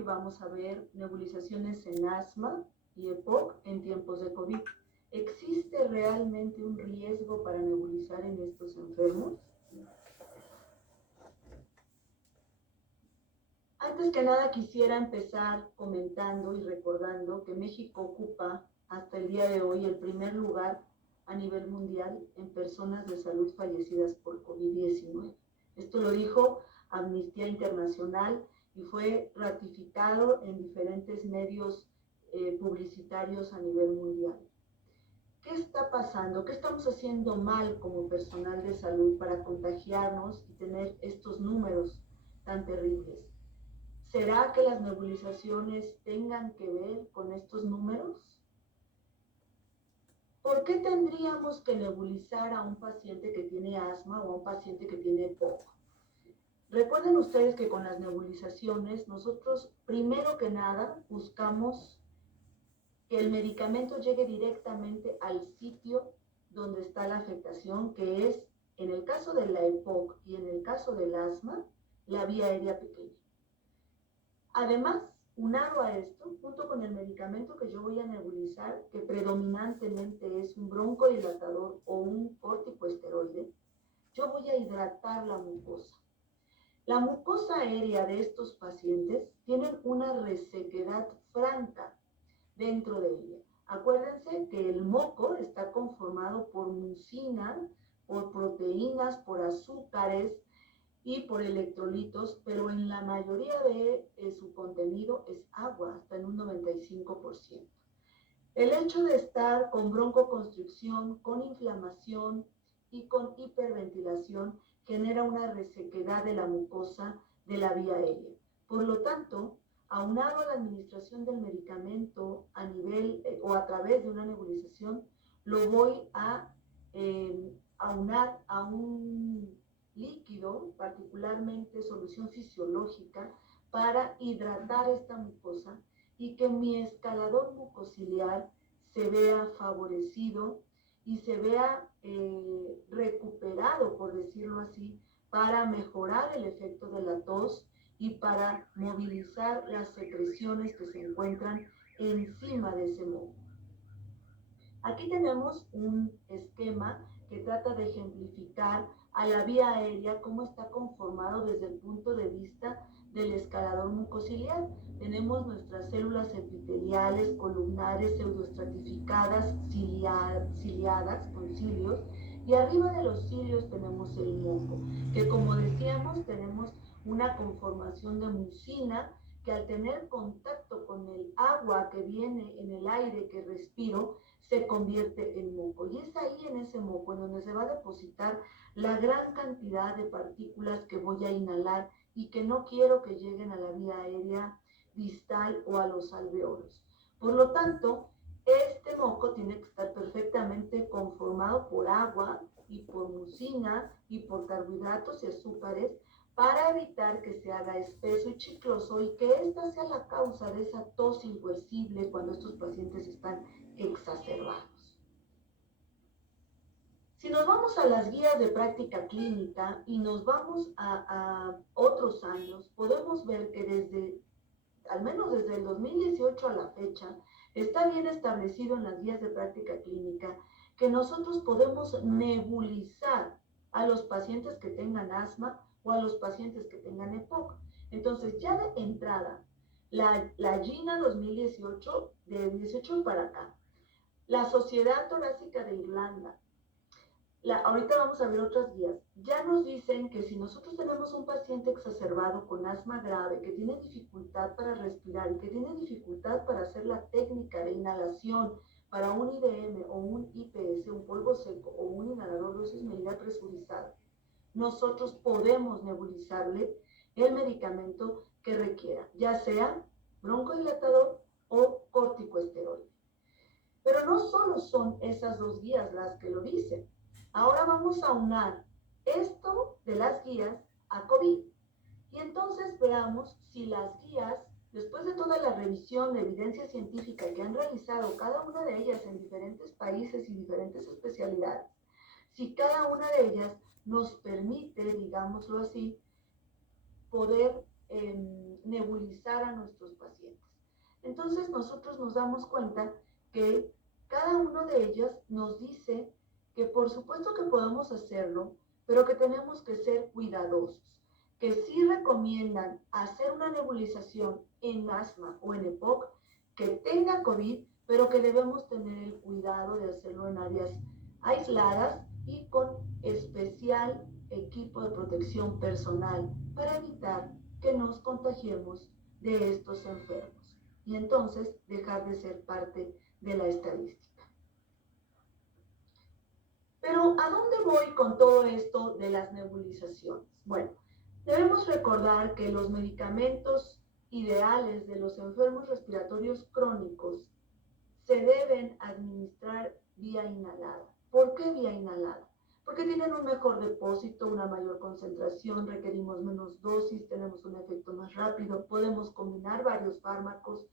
hoy vamos a ver nebulizaciones en asma y EPOC en tiempos de COVID. ¿Existe realmente un riesgo para nebulizar en estos enfermos? Antes que nada quisiera empezar comentando y recordando que México ocupa hasta el día de hoy el primer lugar a nivel mundial en personas de salud fallecidas por COVID-19. Esto lo dijo Amnistía Internacional y fue ratificado en diferentes medios publicitarios a nivel mundial. ¿Qué está pasando? ¿Qué estamos haciendo mal como personal de salud para contagiarnos y tener estos números tan terribles? ¿Será que las nebulizaciones tengan que ver con estos números? ¿Por qué tendríamos que nebulizar a un paciente que tiene asma o a un paciente que tiene EPOC? Recuerden ustedes que con las nebulizaciones nosotros primero que nada buscamos que el medicamento llegue directamente al sitio donde está la afectación, que es, en el caso de la EPOC y en el caso del asma, la vía aérea pequeña. Además, unado a esto, junto con el medicamento que yo voy a nebulizar, que predominantemente es un broncodilatador o un corticosteroide, yo voy a hidratar la mucosa. La mucosa aérea de estos pacientes tienen una resequedad franca dentro de ella. Acuérdense que el moco está conformado por mucina, por proteínas, por azúcares y por electrolitos, pero en la mayoría de su contenido es agua, hasta en un 95%. El hecho de estar con broncoconstricción, con inflamación y con hiperventilación genera una resequedad de la mucosa de la vía aérea. Por lo tanto, aunado a la administración del medicamento a nivel o a través de una nebulización, lo voy a aunar a un líquido, particularmente solución fisiológica, para hidratar esta mucosa y que mi escalador mucociliar se vea favorecido y se vea recuperado, por decirlo así, para mejorar el efecto de la tos y para movilizar las secreciones que se encuentran encima de ese moco. Aquí tenemos un esquema que trata de ejemplificar a la vía aérea cómo está conformado desde el punto de vista del escalador mucociliar. Tenemos nuestras células epiteliales, columnares, pseudoestratificadas, ciliadas, con cilios, y arriba de los cilios tenemos el moco, que como decíamos tenemos una conformación de mucina que al tener contacto con el agua que viene en el aire que respiro, se convierte en moco. Y es ahí en ese moco en donde se va a depositar la gran cantidad de partículas que voy a inhalar y que no quiero que lleguen a la vía aérea distal o a los alveolos. Por lo tanto, este moco tiene que estar perfectamente conformado por agua y por mucina y por carbohidratos y azúcares para evitar que se haga espeso y chicloso y que esta sea la causa de esa tos irreversible cuando estos pacientes están exacerbados. Si nos vamos a las guías de práctica clínica y nos vamos a otros años, podemos ver que al menos desde el 2018 a la fecha, está bien establecido en las guías de práctica clínica que nosotros podemos nebulizar a los pacientes que tengan asma o a los pacientes que tengan EPOC. Entonces, ya de entrada, la GINA 2018, de 18 para acá, la Sociedad Torácica de Irlanda, ahorita vamos a ver otras guías, ya nos dicen que si nosotros tenemos un paciente exacerbado con asma grave, que tiene dificultad para respirar y que tiene dificultad para hacer la técnica de inhalación para un IDM o un IPS, un polvo seco o un inhalador dosis medida presurizada, nosotros podemos nebulizarle el medicamento que requiera, ya sea broncodilatador o corticosteroide. Pero no solo son esas dos guías las que lo dicen. Ahora vamos a unar esto de las guías a COVID. Y entonces veamos si las guías, después de toda la revisión de evidencia científica que han realizado cada una de ellas en diferentes países y diferentes especialidades, si cada una de ellas nos permite, digámoslo así, poder nebulizar a nuestros pacientes. Entonces nosotros nos damos cuenta que cada uno de ellas nos dice que por supuesto que podemos hacerlo, pero que tenemos que ser cuidadosos, que sí recomiendan hacer una nebulización en asma o en EPOC, que tenga COVID, pero que debemos tener el cuidado de hacerlo en áreas aisladas y con especial equipo de protección personal para evitar que nos contagiemos de estos enfermos y entonces dejar de ser parte de la estadística. Pero ¿a dónde voy con todo esto de las nebulizaciones? Bueno, debemos recordar que los medicamentos ideales de los enfermos respiratorios crónicos se deben administrar vía inhalada. ¿Por qué vía inhalada? Porque tienen un mejor depósito, una mayor concentración, requerimos menos dosis, tenemos un efecto más rápido, podemos combinar varios fármacos.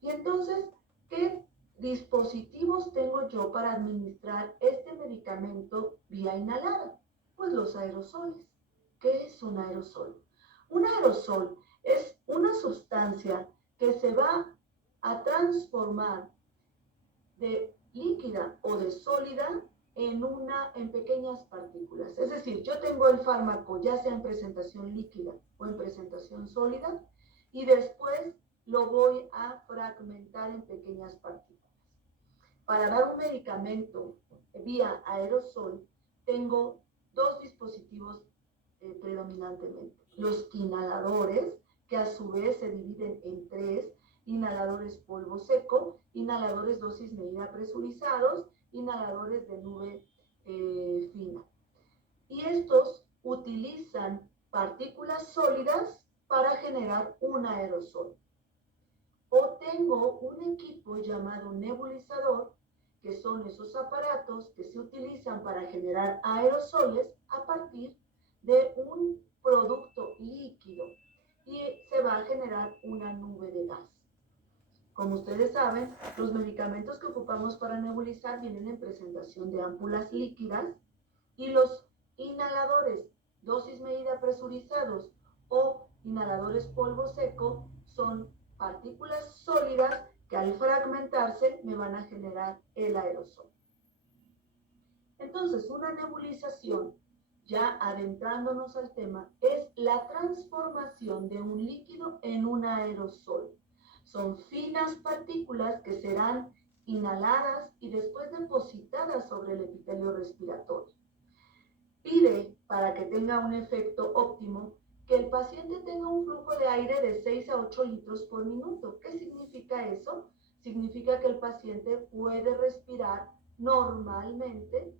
Y entonces, ¿qué dispositivos tengo yo para administrar este medicamento vía inhalada? Pues los aerosoles. ¿Qué es un aerosol? Un aerosol es una sustancia que se va a transformar de líquida o de sólida en pequeñas partículas. Es decir, yo tengo el fármaco ya sea en presentación líquida o en presentación sólida y después lo voy a fragmentar en pequeñas partículas. Para dar un medicamento vía aerosol, tengo dos dispositivos predominantemente. Los inhaladores, que a su vez se dividen en tres: inhaladores polvo seco, inhaladores dosis medida presurizados, inhaladores de nube fina. Y estos utilizan partículas sólidas para generar un aerosol. O tengo un equipo llamado nebulizador, que son esos aparatos que se utilizan para generar aerosoles a partir de un producto líquido y se va a generar una nube de gas. Como ustedes saben, los medicamentos que ocupamos para nebulizar vienen en presentación de ámpulas líquidas y los inhaladores dosis medida presurizados o inhaladores polvo seco son partículas sólidas que al fragmentarse me van a generar el aerosol. Entonces, una nebulización, ya adentrándonos al tema, es la transformación de un líquido en un aerosol. Son finas partículas que serán inhaladas y después depositadas sobre el epitelio respiratorio. Pide, para que tenga un efecto óptimo, que el paciente tenga un flujo de aire de 6 a 8 litros por minuto. ¿Qué significa eso? Significa que el paciente puede respirar normalmente,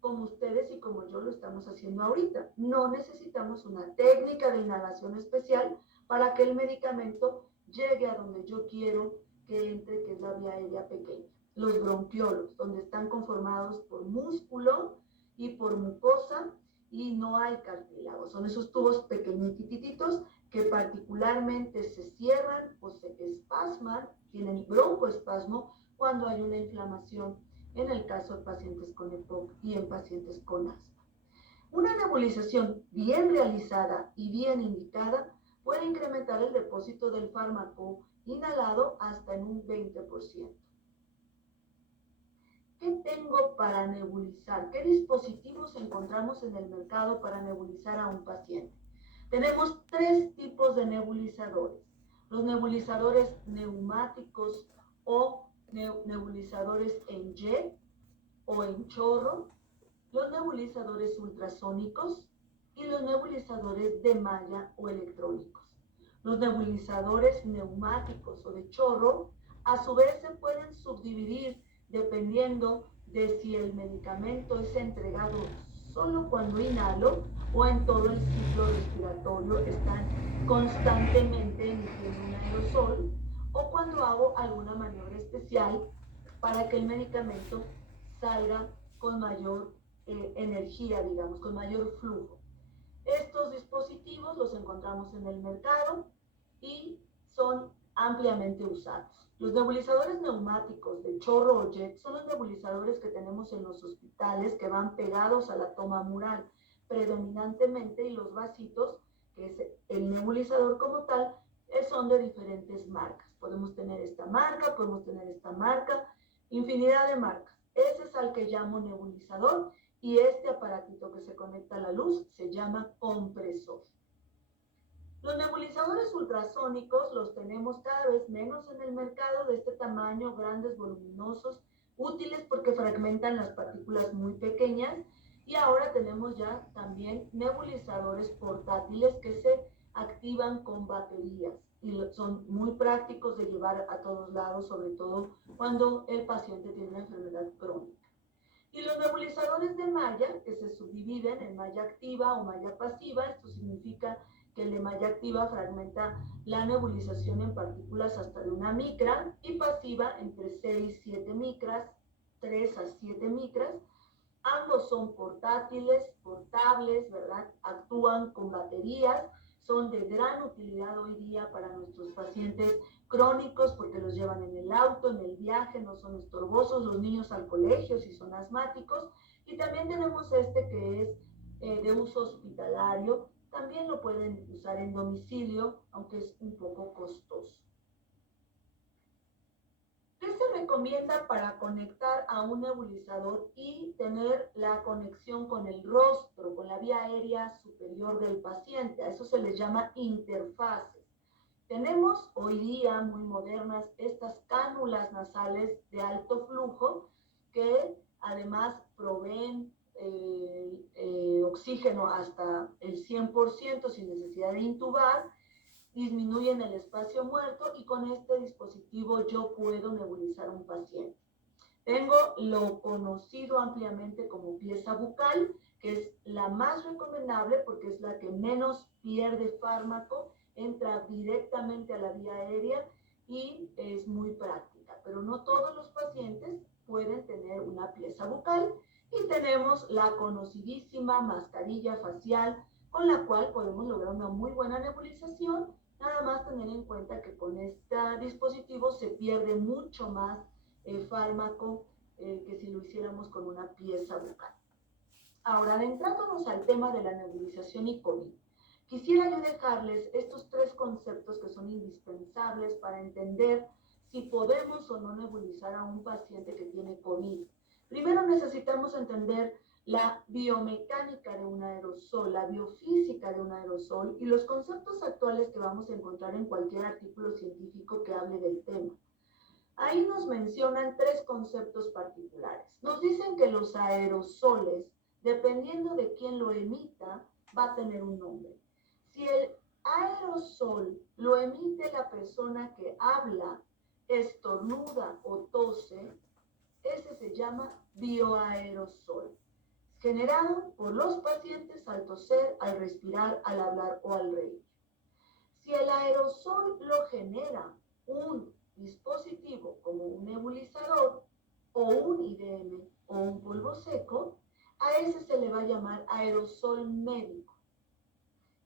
como ustedes y como yo lo estamos haciendo ahorita. No necesitamos una técnica de inhalación especial para que el medicamento llegue a donde yo quiero que entre, que es la vía aérea pequeña. Los bronquiolos, donde están conformados por músculo y por mucosa y no hay cartílago. Son esos tubos pequeñititos que particularmente se cierran o se espasman, tienen broncoespasmo cuando hay una inflamación, en el caso de pacientes con EPOC y en pacientes con asma. Una nebulización bien realizada y bien indicada puede incrementar el depósito del fármaco inhalado hasta en un 20%. ¿Qué tengo para nebulizar? ¿Qué dispositivos encontramos en el mercado para nebulizar a un paciente? Tenemos tres tipos de nebulizadores. Los nebulizadores neumáticos o nebulizadores en jet o en chorro, los nebulizadores ultrasónicos y los nebulizadores de malla o electrónicos. Los nebulizadores neumáticos o de chorro a su vez se pueden subdividir dependiendo de si el medicamento es entregado solo cuando inhalo o en todo el ciclo respiratorio están constantemente emitiendo un aerosol, o cuando hago alguna maniobra especial para que el medicamento salga con mayor energía, digamos, con mayor flujo. Estos dispositivos los encontramos en el mercado y son ampliamente usados. Los nebulizadores neumáticos de chorro o jet son los nebulizadores que tenemos en los hospitales que van pegados a la toma mural predominantemente, y los vasitos que es el nebulizador como tal, son de diferentes marcas. Podemos tener esta marca, podemos tener esta marca, infinidad de marcas. Ese es al que llamo nebulizador y este aparatito que se conecta a la luz se llama compresor. Los nebulizadores ultrasónicos los tenemos cada vez menos en el mercado, de este tamaño, grandes, voluminosos, útiles porque fragmentan las partículas muy pequeñas, y ahora tenemos ya también nebulizadores portátiles que se activan con baterías y son muy prácticos de llevar a todos lados, sobre todo cuando el paciente tiene una enfermedad crónica. Y los nebulizadores de malla, que se subdividen en malla activa o malla pasiva, esto significa que el de malla activa fragmenta la nebulización en partículas hasta de 1 micra y pasiva entre 6 y 7 micras, 3 a 7 micras. Ambos son portátiles, portables, ¿verdad? Actúan con baterías, son de gran utilidad hoy día para nuestros pacientes crónicos porque los llevan en el auto, en el viaje, no son estorbosos, los niños al colegio si son asmáticos. Y también tenemos este que es de uso hospitalario, también lo pueden usar en domicilio, aunque es un poco costoso. ¿Qué se recomienda para conectar a un nebulizador y tener la conexión con el rostro, con la vía aérea superior del paciente? A eso se les llama interfaces. Tenemos hoy día muy modernas estas cánulas nasales de alto flujo que además proveen oxígeno hasta el 100% sin necesidad de intubar, disminuyen el espacio muerto y con este dispositivo yo puedo nebulizar a un paciente. Tengo lo conocido ampliamente como pieza bucal, que es la más recomendable porque es la que menos pierde fármaco, entra directamente a la vía aérea y es muy práctica. Pero no todos los pacientes pueden tener una pieza bucal y tenemos la conocidísima mascarilla facial con la cual podemos lograr una muy buena nebulización. Nada más tener en cuenta que con este dispositivo se pierde mucho más fármaco que si lo hiciéramos con una pieza bucal. Ahora, adentrándonos al tema de la nebulización y COVID, quisiera yo dejarles estos 3 conceptos que son indispensables para entender si podemos o no nebulizar a un paciente que tiene COVID. Primero necesitamos entender la biomecánica de un aerosol, la biofísica de un aerosol y los conceptos actuales que vamos a encontrar en cualquier artículo científico que hable del tema. Ahí nos mencionan 3 conceptos particulares. Nos dicen que los aerosoles, dependiendo de quién lo emita, va a tener un nombre. Si el aerosol lo emite la persona que habla, estornuda o tose, ese se llama bioaerosol, generado por los pacientes al toser, al respirar, al hablar o al reír. Si el aerosol lo genera un dispositivo como un nebulizador o un IDM o un polvo seco, a ese se le va a llamar aerosol médico.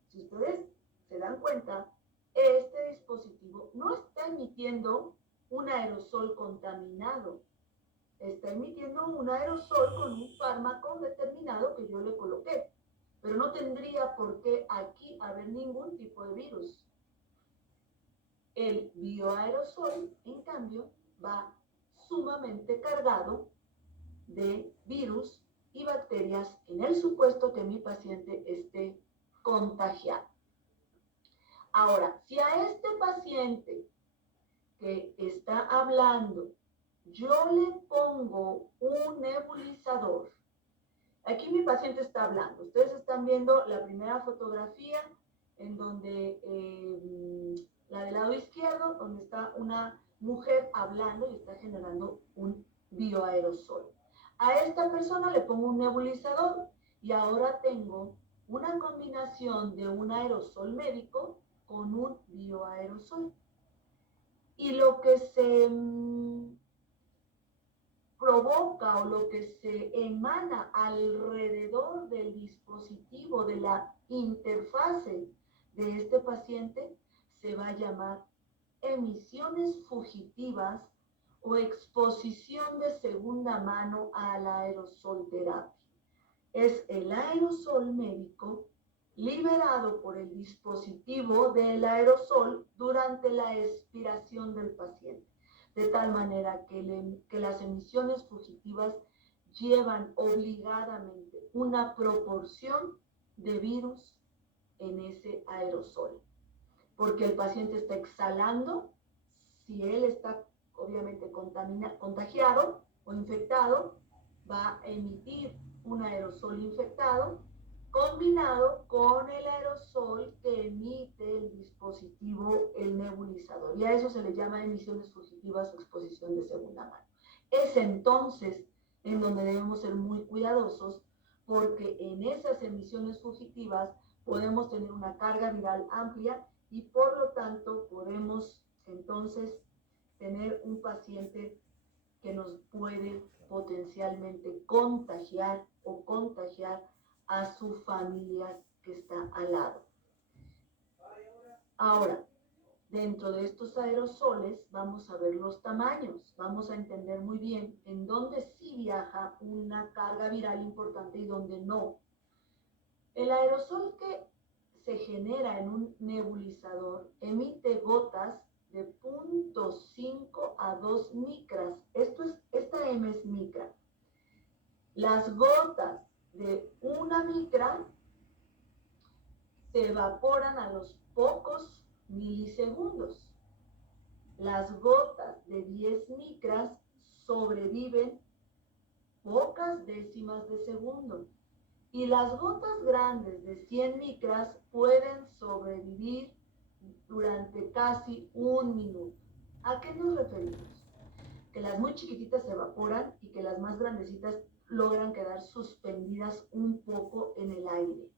Si ustedes se dan cuenta, este dispositivo no está emitiendo un aerosol contaminado, está emitiendo un aerosol con un fármaco determinado que yo le coloqué, pero no tendría por qué aquí haber ningún tipo de virus. El bioaerosol, en cambio, va sumamente cargado de virus y bacterias en el supuesto que mi paciente esté contagiado. Ahora, si a este paciente que está hablando yo le pongo un nebulizador, aquí mi paciente está hablando, ustedes están viendo la primera fotografía en donde la del lado izquierdo, donde está una mujer hablando y está generando un bioaerosol. A esta persona le pongo un nebulizador y ahora tengo una combinación de un aerosol médico con un bioaerosol. Y lo que se provoca o lo que se emana alrededor del dispositivo, de la interfase de este paciente, se va a llamar emisiones fugitivas o exposición de segunda mano a la aerosolterapia. Es el aerosol médico liberado por el dispositivo del aerosol durante la expiración del paciente, de tal manera que las emisiones fugitivas llevan obligadamente una proporción de virus en ese aerosol, porque el paciente está exhalando. Si él está obviamente contagiado o infectado, va a emitir un aerosol infectado combinado con el aerosol que emite el dispositivo, el nebulizador. Y a eso se le llama emisiones fugitivas o exposición de segunda mano. Es entonces en donde debemos ser muy cuidadosos, porque en esas emisiones fugitivas podemos tener una carga viral amplia y por lo tanto podemos entonces tener un paciente que nos puede potencialmente contagiar o contagiar a su familia que está al lado. Ahora, dentro de estos aerosoles vamos a ver los tamaños, vamos a entender muy bien en dónde sí viaja una carga viral importante y dónde no. El aerosol que se genera en un nebulizador emite gotas de 0.5 a 2 micras. Esta M es micra. Las gotas de 1 micra se evaporan a los pocos milisegundos. Las gotas de 10 micras sobreviven pocas décimas de segundo. Y las gotas grandes de 100 micras pueden sobrevivir durante casi 1 minuto. ¿A qué nos referimos? Que las muy chiquititas se evaporan y que las más grandecitas logran quedar suspendidas un poco en el aire.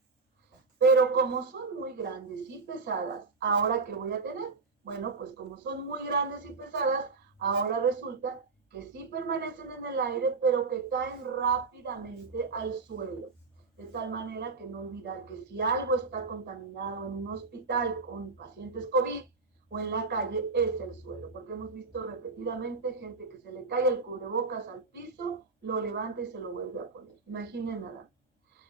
Pero como son muy grandes y pesadas, ¿ahora qué voy a tener? Bueno, pues como son muy grandes y pesadas, ahora resulta que sí permanecen en el aire, pero que caen rápidamente al suelo. De tal manera que no olvidar que si algo está contaminado en un hospital con pacientes COVID o en la calle, es el suelo, porque hemos visto repetidamente gente que se le cae el cubrebocas al piso, lo levanta y se lo vuelve a poner. Imaginen nada.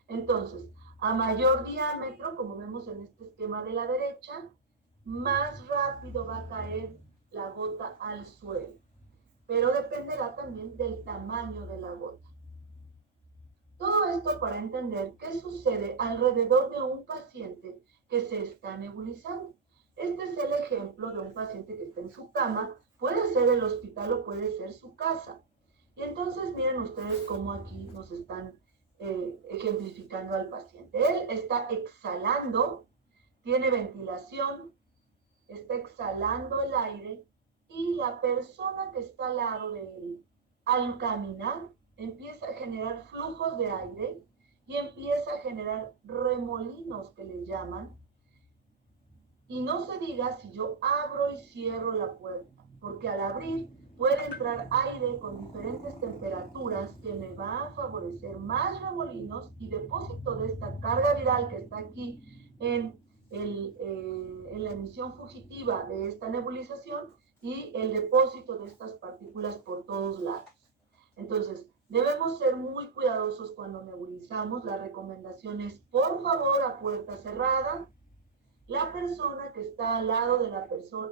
Entonces, a mayor diámetro, como vemos en este esquema de la derecha, más rápido va a caer la gota al suelo, pero dependerá también del tamaño de la gota. Todo esto para entender qué sucede alrededor de un paciente que se está nebulizando. Este es el ejemplo de un paciente que está en su cama, puede ser el hospital o puede ser su casa. Y entonces miren ustedes cómo aquí nos están ejemplificando al paciente. Él está exhalando, tiene ventilación, está exhalando el aire y la persona que está al lado de él, al caminar, empieza a generar flujos de aire y empieza a generar remolinos que le llaman. Y no se diga si yo abro y cierro la puerta, porque al abrir puede entrar aire con diferentes temperaturas que me va a favorecer más remolinos y depósito de esta carga viral que está aquí en la emisión fugitiva de esta nebulización y el depósito de estas partículas por todos lados. Entonces, debemos ser muy cuidadosos cuando nebulizamos. La recomendación es, por favor, a puerta cerrada. La persona que está al lado de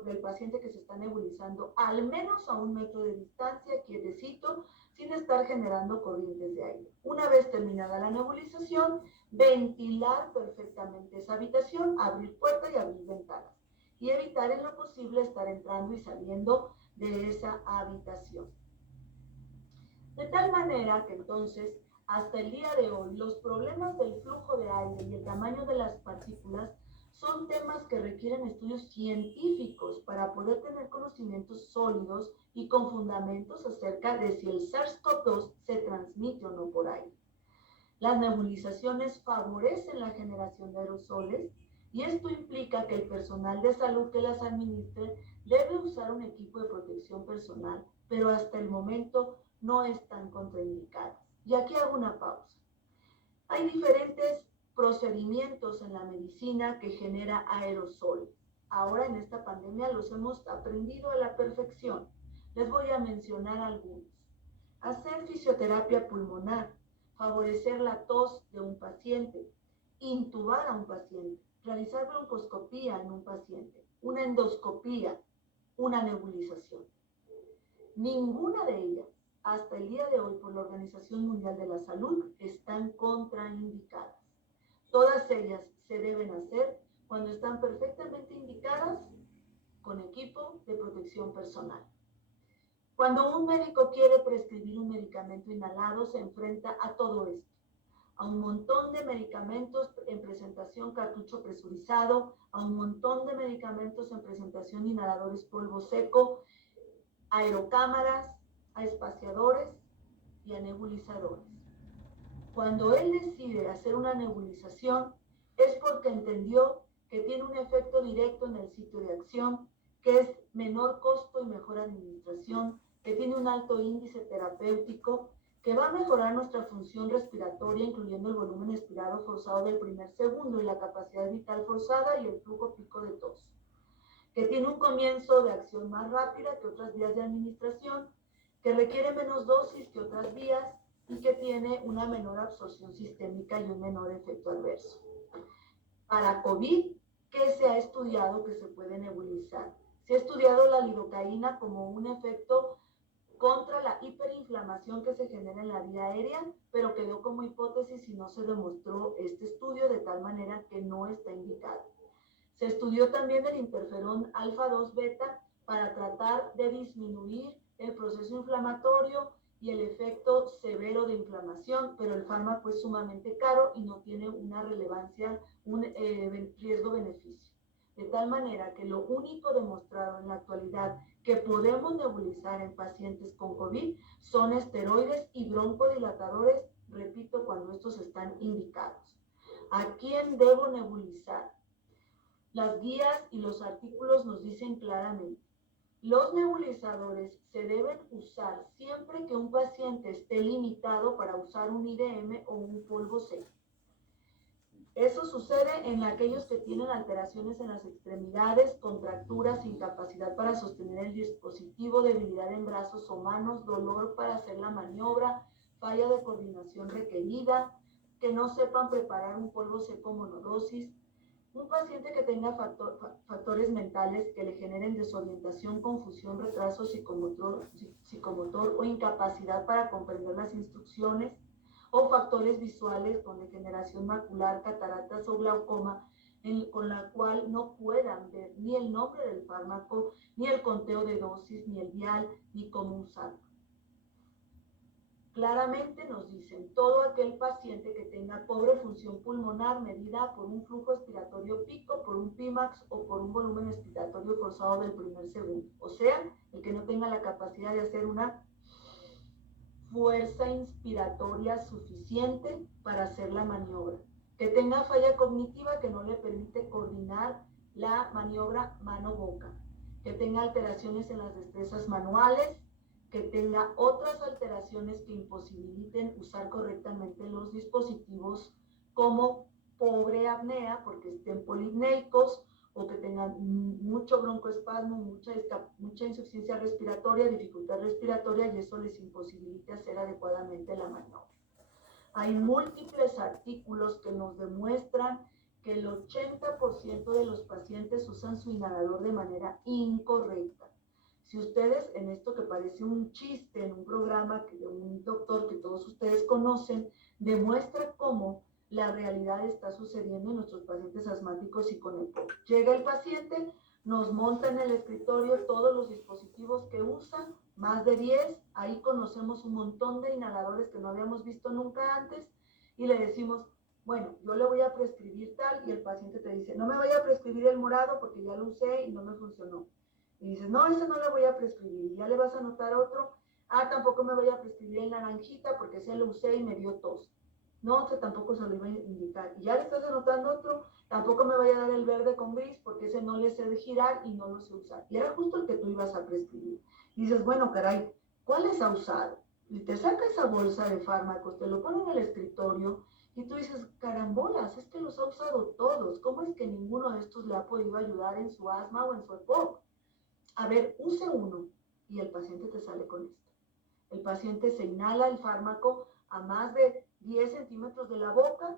del paciente que se está nebulizando, al menos a 1 metro de distancia, quietecito, sin estar generando corrientes de aire. Una vez terminada la nebulización, ventilar perfectamente esa habitación, abrir puertas y abrir ventanas. Y evitar en lo posible estar entrando y saliendo de esa habitación. De tal manera que entonces, hasta el día de hoy, los problemas del flujo de aire y el tamaño de las partículas son temas que requieren estudios científicos para poder tener conocimientos sólidos y con fundamentos acerca de si el SARS-CoV-2 se transmite o no por aire. Las nebulizaciones favorecen la generación de aerosoles y esto implica que el personal de salud que las administre debe usar un equipo de protección personal, pero hasta el momento no están contraindicadas. Y aquí hago una pausa. Hay diferentes procedimientos en la medicina que genera aerosoles. Ahora en esta pandemia los hemos aprendido a la perfección. Les voy a mencionar algunos. Hacer fisioterapia pulmonar, favorecer la tos de un paciente, intubar a un paciente, realizar broncoscopía en un paciente, una endoscopía, una nebulización. Ninguna de ellas, hasta el día de hoy, por la Organización Mundial de la Salud, están contraindicadas. Todas ellas se deben hacer cuando están perfectamente indicadas con equipo de protección personal. Cuando un médico quiere prescribir un medicamento inhalado, se enfrenta a todo esto, a un montón de medicamentos en presentación cartucho presurizado, a un montón de medicamentos en presentación inhaladores polvo seco, aerocámaras, a espaciadores y a nebulizadores. Cuando él decide hacer una nebulización es porque entendió que tiene un efecto directo en el sitio de acción, que es menor costo y mejor administración, que tiene un alto índice terapéutico, que va a mejorar nuestra función respiratoria, incluyendo el volumen expirado forzado del primer segundo y la capacidad vital forzada y el flujo pico de tos, que tiene un comienzo de acción más rápida que otras vías de administración, que requiere menos dosis que otras vías y que tiene una menor absorción sistémica y un menor efecto adverso. Para COVID, ¿qué se ha estudiado que se puede nebulizar? Se ha estudiado la lidocaína como un efecto contra la hiperinflamación que se genera en la vía aérea, pero quedó como hipótesis y no se demostró este estudio, de tal manera que no está indicado. Se estudió también el interferón alfa-2 beta para tratar de disminuir el proceso inflamatorio y el efecto severo de inflamación, pero el fármaco es sumamente caro y no tiene una relevancia, un riesgo-beneficio. De tal manera que lo único demostrado en la actualidad que podemos nebulizar en pacientes con COVID son esteroides y broncodilatadores, repito, cuando estos están indicados. ¿A quién debo nebulizar? Las guías y los artículos nos dicen claramente, los nebulizadores se deben usar siempre que un paciente esté limitado para usar un IDM o un polvo seco. Eso sucede en aquellos que tienen alteraciones en las extremidades, contracturas, incapacidad para sostener el dispositivo, debilidad en brazos o manos, dolor para hacer la maniobra, falla de coordinación requerida, que no sepan preparar un polvo seco monodosis. Un paciente que tenga factores mentales que le generen desorientación, confusión, retraso psicomotor o incapacidad para comprender las instrucciones, o factores visuales con degeneración macular, cataratas o glaucoma, con la cual no puedan ver ni el nombre del fármaco, ni el conteo de dosis, ni el vial, ni cómo usarlo. Claramente nos dicen, todo aquel paciente que tenga pobre función pulmonar medida por un flujo expiratorio pico, por un Pimax o por un volumen expiratorio forzado del primer segundo. O sea, el que no tenga la capacidad de hacer una fuerza inspiratoria suficiente para hacer la maniobra. Que tenga falla cognitiva que no le permite coordinar la maniobra mano-boca. Que tenga alteraciones en las destrezas manuales, que tenga otras alteraciones que imposibiliten usar correctamente los dispositivos, como pobre apnea, porque estén polipneicos, o que tengan mucho broncoespasmo, mucha insuficiencia respiratoria, dificultad respiratoria, y eso les imposibilite hacer adecuadamente la maniobra. Hay múltiples artículos que nos demuestran que el 80% de los pacientes usan su inhalador de manera incorrecta. Si ustedes, en esto que parece un chiste, en un programa de un doctor que todos ustedes conocen, demuestra cómo la realidad está sucediendo en nuestros pacientes asmáticos y con EPOC. Llega el paciente, nos monta en el escritorio todos los dispositivos que usan, más de 10, ahí conocemos un montón de inhaladores que no habíamos visto nunca antes, y le decimos, bueno, yo le voy a prescribir tal, y el paciente te dice, no me vaya a prescribir el morado porque ya lo usé y no me funcionó. Y dices, no, ese no le voy a prescribir, y ya le vas a anotar otro, tampoco me voy a prescribir el naranjita porque ese lo usé y me dio tos. No, que tampoco se lo iba a indicar. Y ya le estás anotando otro, tampoco me vaya a dar el verde con gris porque ese no le sé de girar y no lo sé usar. Y era justo el que tú ibas a prescribir. Y dices, bueno, caray, ¿cuáles ha usado? Y te saca esa bolsa de fármacos, te lo pone en el escritorio y tú dices, carambolas, es que los ha usado todos. ¿Cómo es que ninguno de estos le ha podido ayudar en su asma o en su EPOC? A ver, use uno y el paciente te sale con esto. El paciente se inhala el fármaco a más de 10 centímetros de la boca,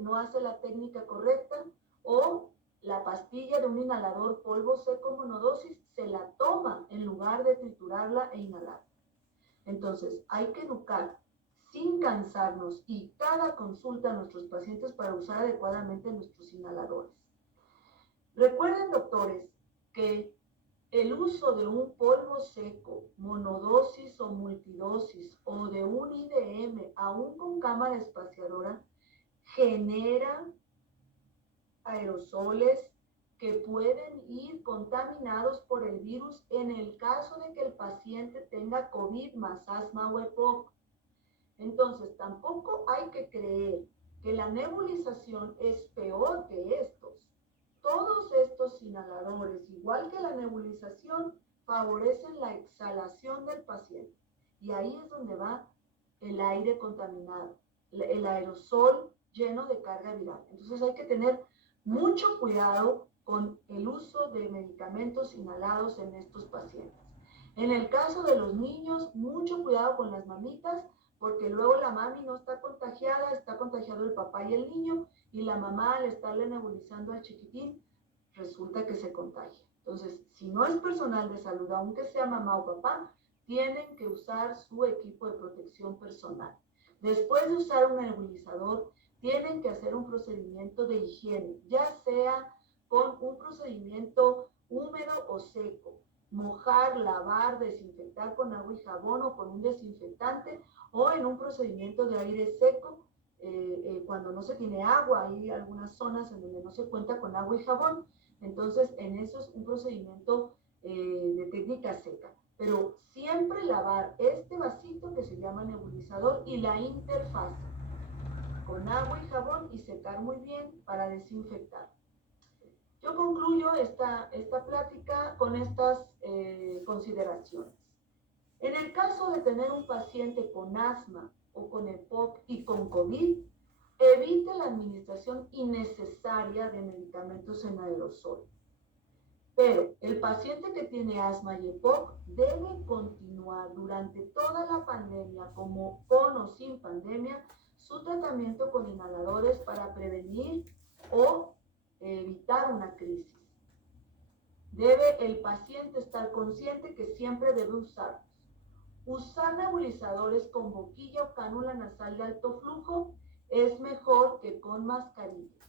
no hace la técnica correcta, o la pastilla de un inhalador polvo seco monodosis se la toma en lugar de triturarla e inhalar. Entonces, hay que educar sin cansarnos y cada consulta a nuestros pacientes para usar adecuadamente nuestros inhaladores. Recuerden, doctores, que el uso de un polvo seco, monodosis o multidosis, o de un IDM, aún con cámara espaciadora, genera aerosoles que pueden ir contaminados por el virus en el caso de que el paciente tenga COVID más asma o EPOC. Entonces, tampoco hay que creer que la nebulización es peor que estos. Todos estos inhaladores, igual que la nebulización, favorecen la exhalación del paciente. Y ahí es donde va el aire contaminado, el aerosol lleno de carga viral. Entonces hay que tener mucho cuidado con el uso de medicamentos inhalados en estos pacientes. En el caso de los niños, mucho cuidado con las mamitas, porque luego la mami no está contagiada, está contagiado el papá y el niño, y la mamá al estarle nebulizando al chiquitín, resulta que se contagia. Entonces, si no es personal de salud, aunque sea mamá o papá, tienen que usar su equipo de protección personal. Después de usar un nebulizador, tienen que hacer un procedimiento de higiene, ya sea con un procedimiento húmedo o seco. Mojar, lavar, desinfectar con agua y jabón o con un desinfectante, o en un procedimiento de aire seco, cuando no se tiene agua. Hay algunas zonas en donde no se cuenta con agua y jabón, entonces en eso es un procedimiento de técnica seca. Pero siempre lavar este vasito que se llama nebulizador y la interfaz con agua y jabón y secar muy bien para desinfectar. Yo concluyo esta plática con estas consideraciones. En el caso de tener un paciente con asma o con EPOC y con COVID, evite la administración innecesaria de medicamentos en aerosol. Pero el paciente que tiene asma y EPOC debe continuar durante toda la pandemia, como con o sin pandemia, su tratamiento con inhaladores para prevenir o evitar una crisis. Debe el paciente estar consciente que siempre debe usarlos. Usar nebulizadores con boquilla o cánula nasal de alto flujo es mejor que con mascarilla.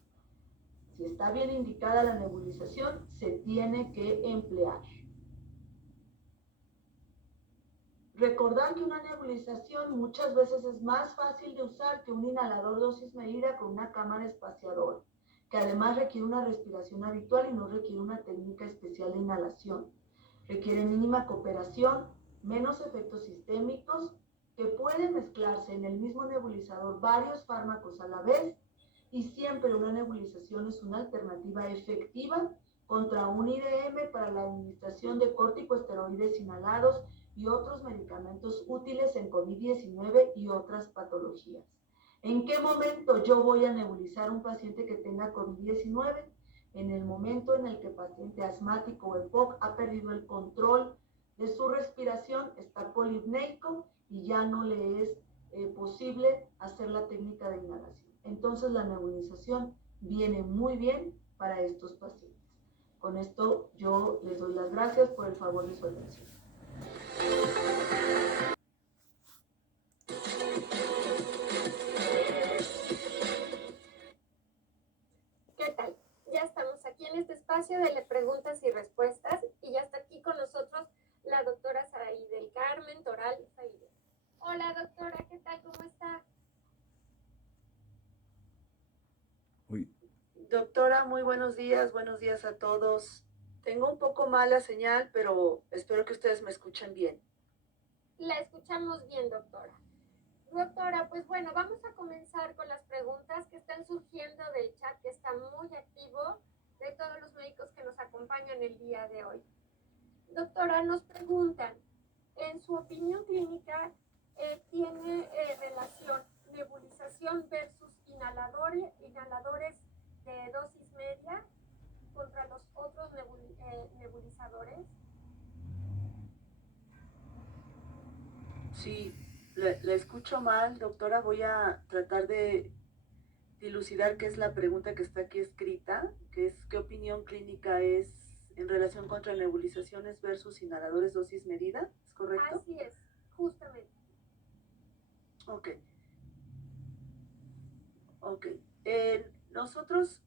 Si está bien indicada la nebulización, se tiene que emplear. Recordar que una nebulización muchas veces es más fácil de usar que un inhalador dosis medida con una cámara espaciadora, que además requiere una respiración habitual y no requiere una técnica especial de inhalación. Requiere mínima cooperación, menos efectos sistémicos, que pueden mezclarse en el mismo nebulizador varios fármacos a la vez, y siempre una nebulización es una alternativa efectiva contra un IDM para la administración de corticosteroides inhalados y otros medicamentos útiles en COVID-19 y otras patologías. ¿En qué momento yo voy a nebulizar un paciente que tenga COVID-19? En el momento en el que el paciente asmático o EPOC ha perdido el control de su respiración, está polipneico y ya no le es posible hacer la técnica de inhalación. Entonces la nebulización viene muy bien para estos pacientes. Con esto yo les doy las gracias por el favor de su atención. ¿Qué tal? Ya estamos aquí en este espacio de preguntas y respuestas y ya está aquí con nosotros la doctora Saraí del Carmen Toral Zaide. Hola doctora, ¿qué tal? ¿Cómo está? Doctora, muy buenos días a todos. Tengo un poco mala señal, pero espero que ustedes me escuchen bien. La escuchamos bien, doctora. Doctora, pues bueno, vamos a comenzar con las preguntas que están surgiendo del chat, que está muy activo, de todos los médicos que nos acompañan el día de hoy. Doctora, nos preguntan, en su opinión clínica, ¿tiene relación nebulización versus inhaladores de dosis media contra los otros nebulizadores? Sí, la escucho mal, doctora. Voy a tratar de dilucidar qué es la pregunta que está aquí escrita, que es qué opinión clínica es en relación contra nebulizaciones versus inhaladores dosis medida, ¿es correcto? Así es, justamente. Ok. Ok. Nosotros,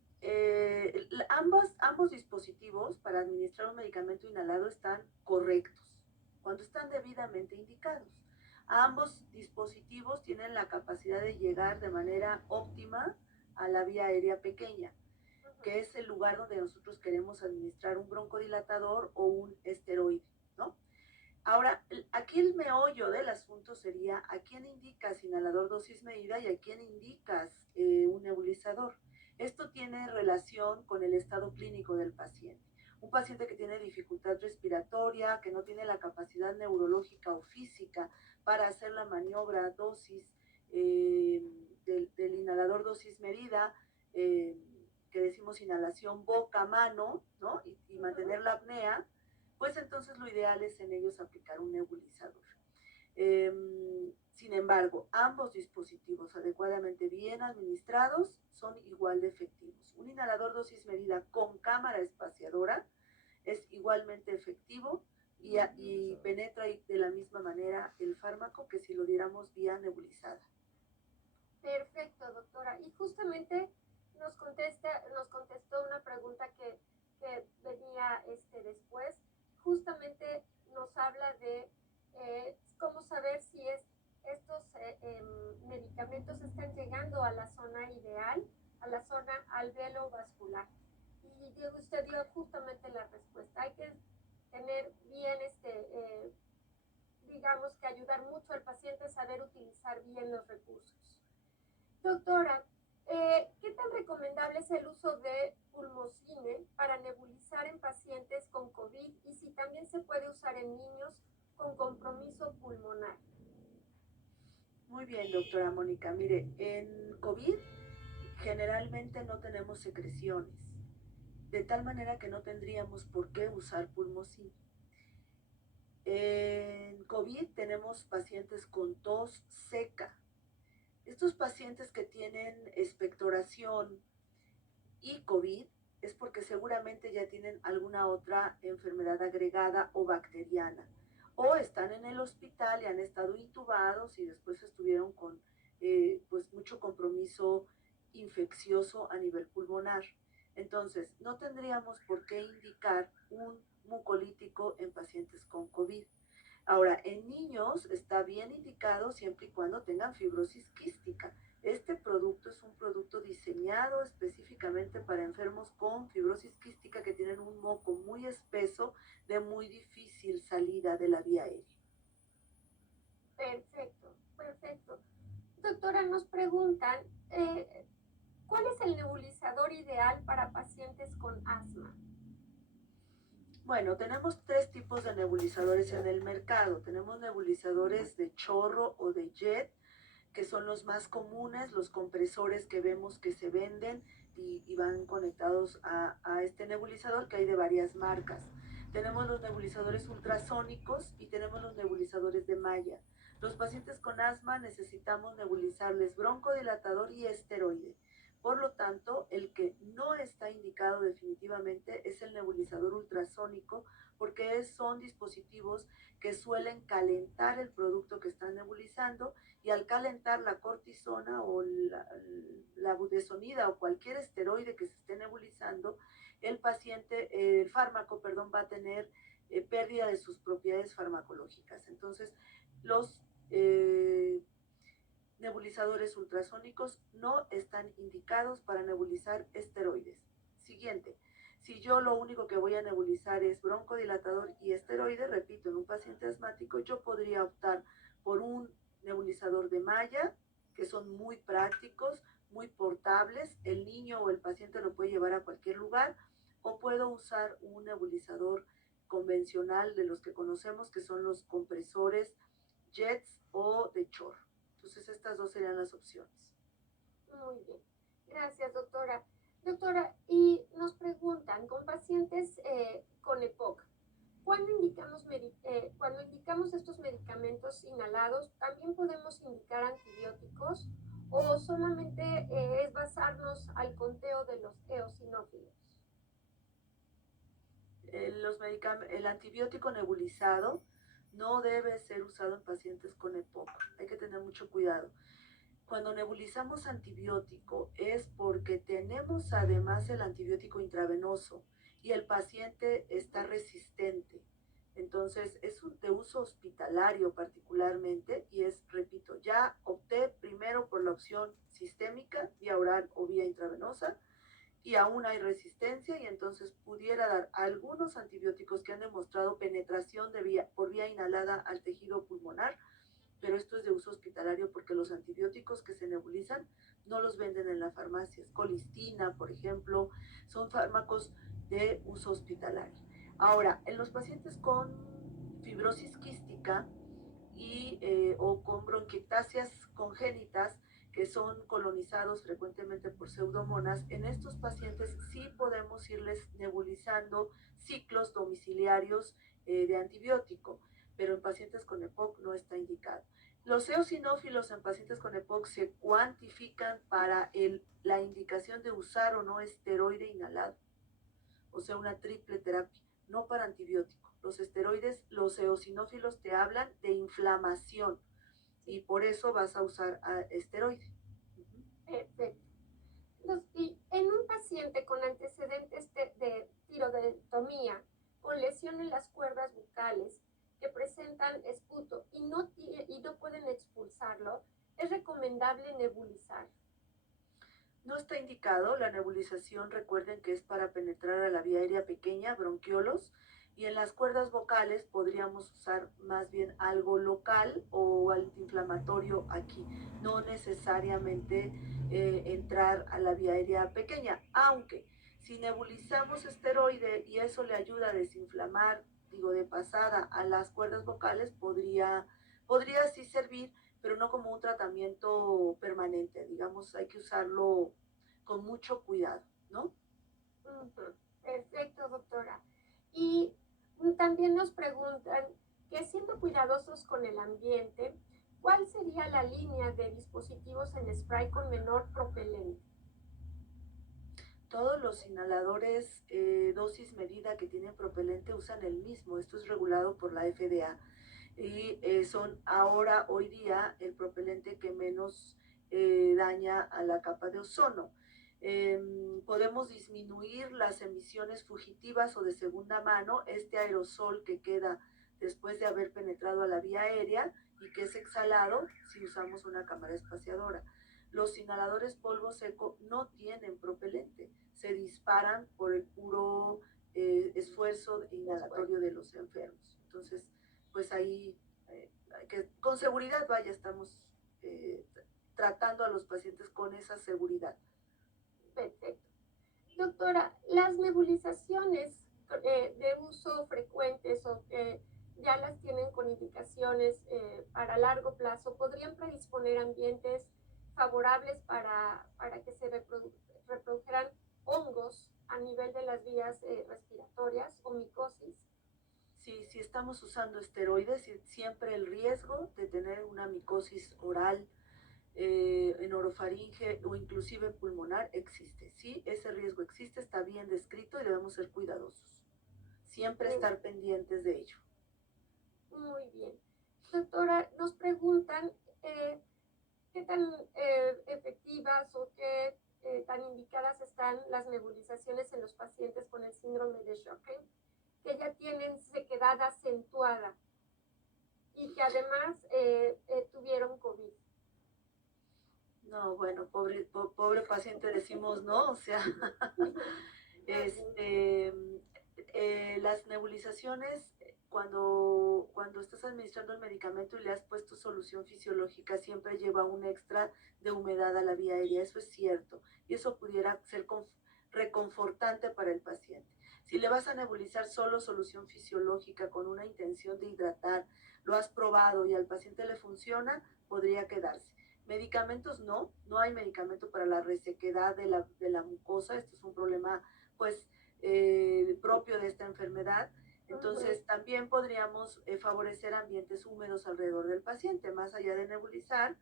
ambos dispositivos para administrar un medicamento inhalado están correctos, cuando están debidamente indicados. Ambos dispositivos tienen la capacidad de llegar de manera óptima a la vía aérea pequeña, que es el lugar donde nosotros queremos administrar un broncodilatador o un esteroide, ¿no? Ahora, aquí el meollo del asunto sería a quién indicas inhalador dosis medida y a quién indicas un nebulizador. Esto tiene relación con el estado clínico del paciente. Un paciente que tiene dificultad respiratoria, que no tiene la capacidad neurológica o física para hacer la maniobra dosis del inhalador dosis medida, que decimos inhalación boca-mano, ¿no? Y mantener la apnea, pues entonces lo ideal es en ellos aplicar un nebulizador. Sin embargo, ambos dispositivos adecuadamente bien administrados son igual de efectivos. Un inhalador dosis medida con cámara espaciadora es igualmente efectivo y penetra de la misma manera el fármaco que si lo diéramos vía nebulizada. Perfecto, doctora. Y justamente nos contestó una pregunta que venía después. Justamente nos habla de cómo saber si estos medicamentos están llegando a la zona ideal, a la zona alveolovascular. Y usted dio justamente la respuesta. Hay que tener bien, digamos que ayudar mucho al paciente a saber utilizar bien los recursos. Doctora, ¿qué tan recomendable es el uso de pulmocine para nebulizar en pacientes con COVID y si también se puede usar en niños con compromiso pulmonar? Muy bien, doctora Mónica. Mire, en COVID generalmente no tenemos secreciones, de tal manera que no tendríamos por qué usar pulmocine. En COVID tenemos pacientes con tos seca. Estos pacientes que tienen expectoración y COVID es porque seguramente ya tienen alguna otra enfermedad agregada o bacteriana. O están en el hospital y han estado intubados y después estuvieron con pues mucho compromiso infeccioso a nivel pulmonar. Entonces, no tendríamos por qué indicar un mucolítico en pacientes con COVID. Ahora, en niños está bien indicado siempre y cuando tengan fibrosis quística. Este producto es un producto diseñado específicamente para enfermos con fibrosis quística que tienen un moco muy espeso de muy difícil salida de la vía aérea. Perfecto, perfecto. Doctora, nos preguntan, ¿cuál es el nebulizador ideal para pacientes con asma? Bueno, tenemos 3 tipos de nebulizadores en el mercado. Tenemos nebulizadores de chorro o de jet, que son los más comunes, los compresores que vemos que se venden y van conectados a este nebulizador, que hay de varias marcas. Tenemos los nebulizadores ultrasónicos y tenemos los nebulizadores de malla. Los pacientes con asma necesitamos nebulizarles broncodilatador y esteroide. Por lo tanto, el que no está indicado definitivamente es el nebulizador ultrasónico, porque son dispositivos que suelen calentar el producto que están nebulizando, y al calentar la cortisona o la budesonida o cualquier esteroide que se esté nebulizando, el fármaco, perdón, va a tener pérdida de sus propiedades farmacológicas. Entonces, los nebulizadores ultrasónicos no están indicados para nebulizar esteroides. Siguiente, si yo lo único que voy a nebulizar es broncodilatador y esteroide, repito, en un paciente asmático yo podría optar por un nebulizador de malla, que son muy prácticos, muy portables, el niño o el paciente lo puede llevar a cualquier lugar, o puedo usar un nebulizador convencional de los que conocemos, que son los compresores jets o de chorro. Entonces estas 2 serían las opciones. Muy bien, gracias, doctora. Doctora, y nos preguntan, con pacientes con EPOC, cuando indicamos estos medicamentos inhalados, ¿también podemos indicar antibióticos ¿O solamente es basarnos al conteo de los eosinófilos? El antibiótico nebulizado no debe ser usado en pacientes con EPOC. Hay que tener mucho cuidado. Cuando nebulizamos antibiótico es porque tenemos además el antibiótico intravenoso y el paciente está resistente. Entonces es de uso hospitalario particularmente y es, repito, ya opté primero por la opción sistémica, vía oral o vía intravenosa, y aún hay resistencia y entonces pudiera dar algunos antibióticos que han demostrado penetración por vía inhalada al tejido pulmonar, pero esto es de uso hospitalario porque los antibióticos que se nebulizan no los venden en la farmacia. Colistina, por ejemplo, son fármacos de uso hospitalario. Ahora, en los pacientes con fibrosis quística o con bronquiectasias congénitas, que son colonizados frecuentemente por pseudomonas, en estos pacientes sí podemos irles nebulizando ciclos domiciliarios de antibiótico, pero en pacientes con EPOC no está indicado. Los eosinófilos en pacientes con EPOC se cuantifican para la indicación de usar o no esteroide inhalado, o sea, una triple terapia, no para antibiótico. Los esteroides, los eosinófilos te hablan de inflamación y por eso vas a usar esteroide. Perfecto. Y en un paciente con antecedentes de tiroidetomía, con lesión en las cuerdas bucales, que presentan esputo y no pueden expulsarlo, ¿es recomendable nebulizar? No está indicado, la nebulización recuerden que es para penetrar a la vía aérea pequeña, bronquiolos, y en las cuerdas vocales podríamos usar más bien algo local o antiinflamatorio aquí, no necesariamente entrar a la vía aérea pequeña, aunque si nebulizamos esteroide y eso le ayuda a desinflamar, digo de pasada, a las cuerdas vocales, podría sí servir, pero no como un tratamiento permanente, digamos, hay que usarlo con mucho cuidado, ¿no? Perfecto, doctora. Y también nos preguntan que siendo cuidadosos con el ambiente, ¿cuál sería la línea de dispositivos en spray con menor propelente? Todos los inhaladores dosis medida que tienen propelente usan el mismo, esto es regulado por la FDA y son hoy día, el propelente que menos daña a la capa de ozono. Podemos disminuir las emisiones fugitivas o de segunda mano, este aerosol que queda después de haber penetrado a la vía aérea y que es exhalado si usamos una cámara espaciadora. Los inhaladores polvo seco no tienen propelente, se disparan por el puro esfuerzo inhalatorio de los enfermos. Entonces, pues ahí, con seguridad, estamos tratando a los pacientes con esa seguridad. Perfecto. Doctora, las nebulizaciones de uso frecuentes o que ya las tienen con indicaciones para largo plazo, ¿podrían predisponer ambientes favorables para que se reprodujeran hongos a nivel de las vías respiratorias o micosis? Sí, si estamos usando esteroides, siempre el riesgo de tener una micosis oral en orofaringe o inclusive pulmonar existe. Sí, ese riesgo existe, está bien descrito y debemos ser cuidadosos. Siempre estar pendientes de ello. Muy bien. Doctora, nos preguntan qué tan efectivas o qué tan indicadas están las nebulizaciones en los pacientes con el síndrome de Sjögren, que ya tienen sequedad acentuada y que además tuvieron COVID. No, bueno, pobre paciente decimos, ¿no? O sea, las nebulizaciones, cuando estás administrando el medicamento y le has puesto solución fisiológica, siempre lleva un extra de humedad a la vía aérea, eso es cierto, y eso pudiera ser reconfortante para el paciente. Si le vas a nebulizar solo solución fisiológica con una intención de hidratar, lo has probado y al paciente le funciona, podría quedarse. Medicamentos no hay medicamento para la resequedad de la mucosa, esto es un problema pues propio de esta enfermedad. Entonces también podríamos favorecer ambientes húmedos alrededor del paciente, más allá de nebulizar,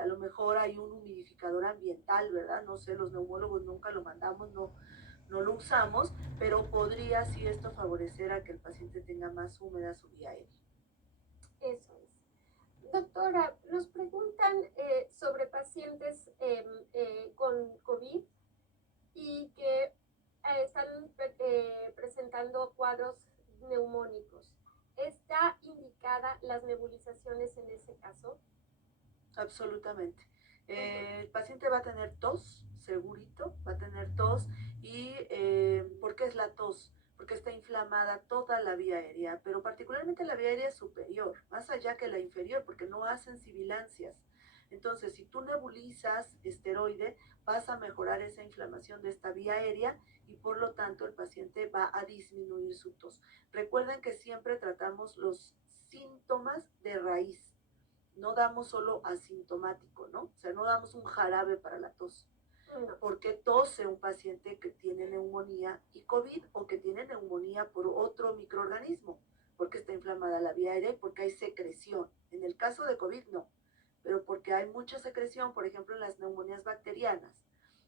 a lo mejor hay un humidificador ambiental, ¿verdad? No sé, los neumólogos nunca lo mandamos, no lo usamos, pero podría sí esto favorecer a que el paciente tenga más húmeda su vía aérea. Eso es. Doctora, nos preguntan sobre pacientes con COVID y que están presentando cuadros neumónicos. ¿Está indicada las nebulizaciones en ese caso? Absolutamente. El paciente va a tener tos, segurito, va a tener tos. ¿Y por qué es la tos? Porque está inflamada toda la vía aérea, pero particularmente la vía aérea superior, más allá que la inferior, porque no hacen sibilancias. Entonces, si tú nebulizas esteroide, vas a mejorar esa inflamación de esta vía aérea y por lo tanto el paciente va a disminuir su tos. Recuerden que siempre tratamos los síntomas de raíz. No damos solo asintomático, ¿no? O sea, no damos un jarabe para la tos. No. Porque tose un paciente que tiene neumonía y COVID o que tiene neumonía por otro microorganismo, porque está inflamada la vía aérea y porque hay secreción. En el caso de COVID no, pero porque hay mucha secreción, por ejemplo, en las neumonías bacterianas.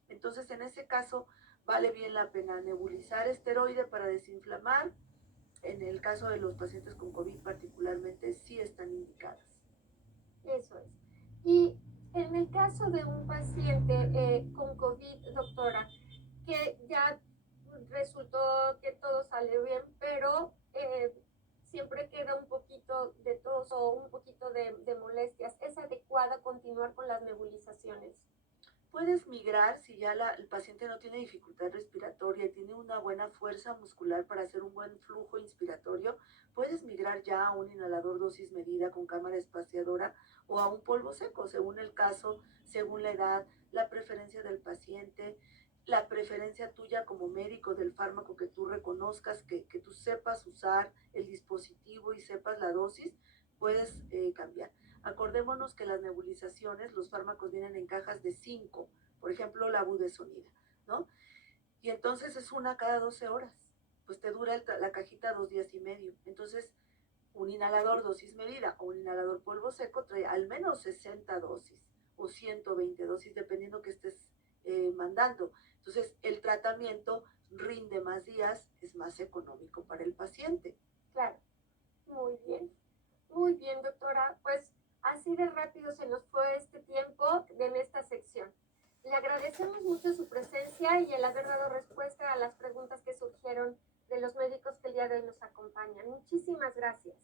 Entonces, en ese caso, vale bien la pena nebulizar esteroide para desinflamar. En el caso de los pacientes con COVID particularmente, sí están indicadas. Eso es. Y en el caso de un paciente con COVID, doctora, que ya resultó que todo salió bien, pero siempre queda un poquito de tos o un poquito de molestias, ¿es adecuada continuar con las nebulizaciones? Puedes migrar si ya el paciente no tiene dificultad respiratoria y tiene una buena fuerza muscular para hacer un buen flujo inspiratorio, puedes migrar ya a un inhalador dosis medida con cámara espaciadora o a un polvo seco, según el caso, según la edad, la preferencia del paciente, la preferencia tuya como médico del fármaco que tú reconozcas, que tú sepas usar el dispositivo y sepas la dosis, puedes cambiar. Acordémonos que las nebulizaciones, los fármacos vienen en cajas de 5, por ejemplo la budesonida, ¿no? Y entonces es una cada 12 horas, pues te dura la cajita 2 días y medio. Entonces, un inhalador dosis medida o un inhalador polvo seco trae al menos 60 dosis o 120 dosis, dependiendo que estés mandando. Entonces, el tratamiento rinde más días, es más económico para el paciente. Claro, muy bien, doctora. Pues así de rápido se nos fue este tiempo en esta sección. Le agradecemos mucho su presencia y el haber dado respuesta a las preguntas que surgieron de los médicos que el día de hoy nos acompañan. Muchísimas gracias.